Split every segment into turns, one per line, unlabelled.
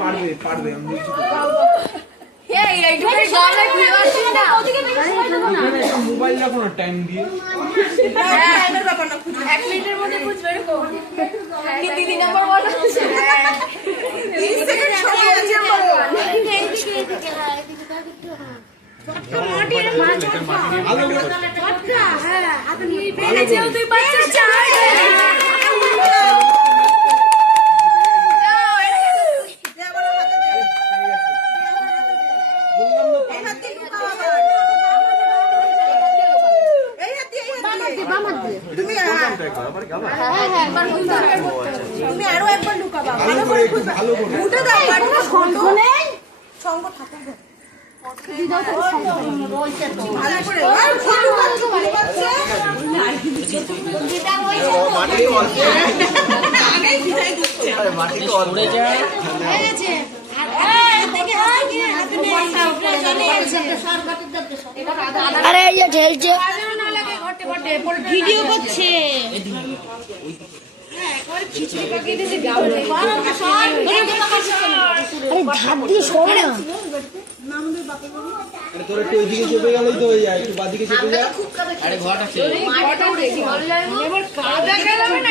পারবে পারবে আমি মোবাইল রাখো না টাইম দিয়ে
এক মিনিটের মধ্যে খুঁজবে দিদি নাম্বার বলো তিরিশ সেকেন্ড সময় আছে পেরেছেও তুই পাচ্ছিস চার তুমি আরও একবার ঢুকাবা
ভালো করে একটু ভালো করে।
উঠে দাও বাড়িতে সঙ্গ নেই? সঙ্গ থাকে ভালো করে। আর ফটো পাচ্ছ পাচ্ছে আগেই ভিড়াই দিচ্ছে।
আরে এই যে ঢেলছে
ভিডিও করছে।
আরে
আরে তোর একটু ওইদিকে চেপে গেলেই তো হয়ে যায় একটু বাদিকে চেপে যা।
এবার কাদা গেলাম না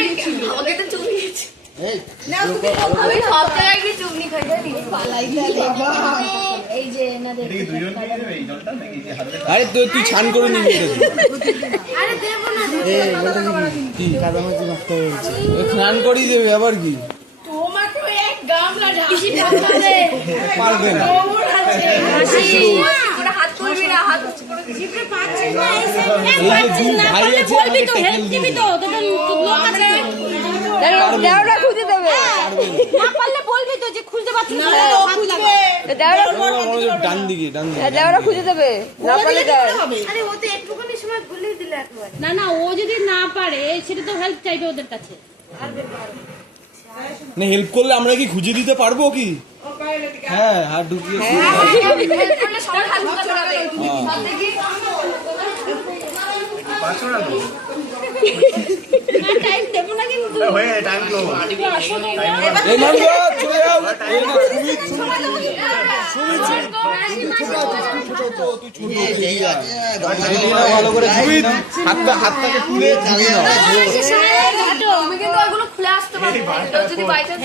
আমাদের তো
আরে তুই তুই ছান করে নিবি স্নান করিয়ে দেবে আবার কি? পারবে না। ভাই আছে।
দেওরা খুঁজে দেবে।
না পারলে বলবি তো যে খুলতে পারছিস না
দেওরা
ডান দিকে ডান দিকে
দেওরা খুঁজে দেবে। না পারলে
আরে ও তো একটুখানি সময় ভুলেই দিলে একবার।
না না ও যদি না পারে সেটা তো হেল্প চাইবে ওদের কাছে।
না হেল্প করলে আমরা কি খুঁজে দিতে পারব কি? হ্যাঁ হাত ঢুকিয়ে
সবাই হাত উঁচু করাবে সব দেখি
টাইম দেবো
এই নাম চলে যাও এই না তুমি ভালো করে সুমিত হাতটা হাতটাকে তুলে তুলে নাও
তুমি কিন্তু ওগুলো খুলে আসতে পারবে যদি বাই চান্স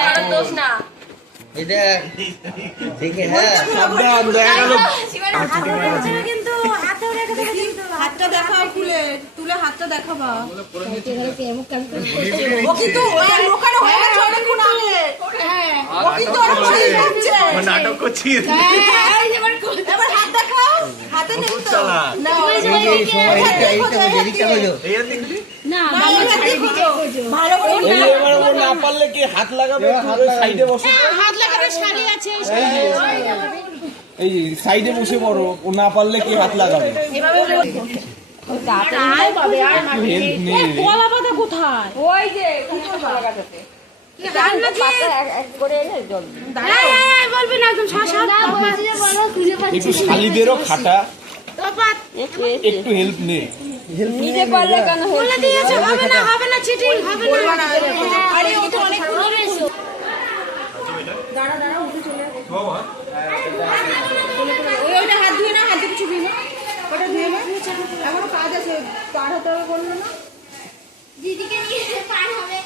কারণ দোষ না
সাবধান দেখা গেল
দেখাও তুলে হাতটা দেখাবা ও কিন্তু ওটা লোকানো হয়ে গেছে অনেকক্ষণ আগে ও কিন্তু ওরা করেই যাচ্ছে
নাটক করছি
এবার হাত দেখাও হাতে নেই তো না যে
না
ভালো করে
এই এবার ও না পারলে কি হাত লাগাবে সাইডে বসে
হাত লাগানোর শাড়ি আছে
এই সাইডে বসে পড়ো ও না পারলে কি হাত লাগাবে
কলা পাতা কোথায়?
ওই যে গাছাতে
একটু শালিদেরও খাটা। একটু হেল্প নে।
নিজে পারলে কেন
হবে না হবে না চিটিং হবে না।
আরে ও তো অনেক ওই ওইটা হাত ধুয়ে না হাত দিয়ে কিছু ধুয়ে না ওটা ধুয়ে না এখনও কাজ আছে পার হতে হবে বলল না।
দিদিকে নিয়ে পার হবে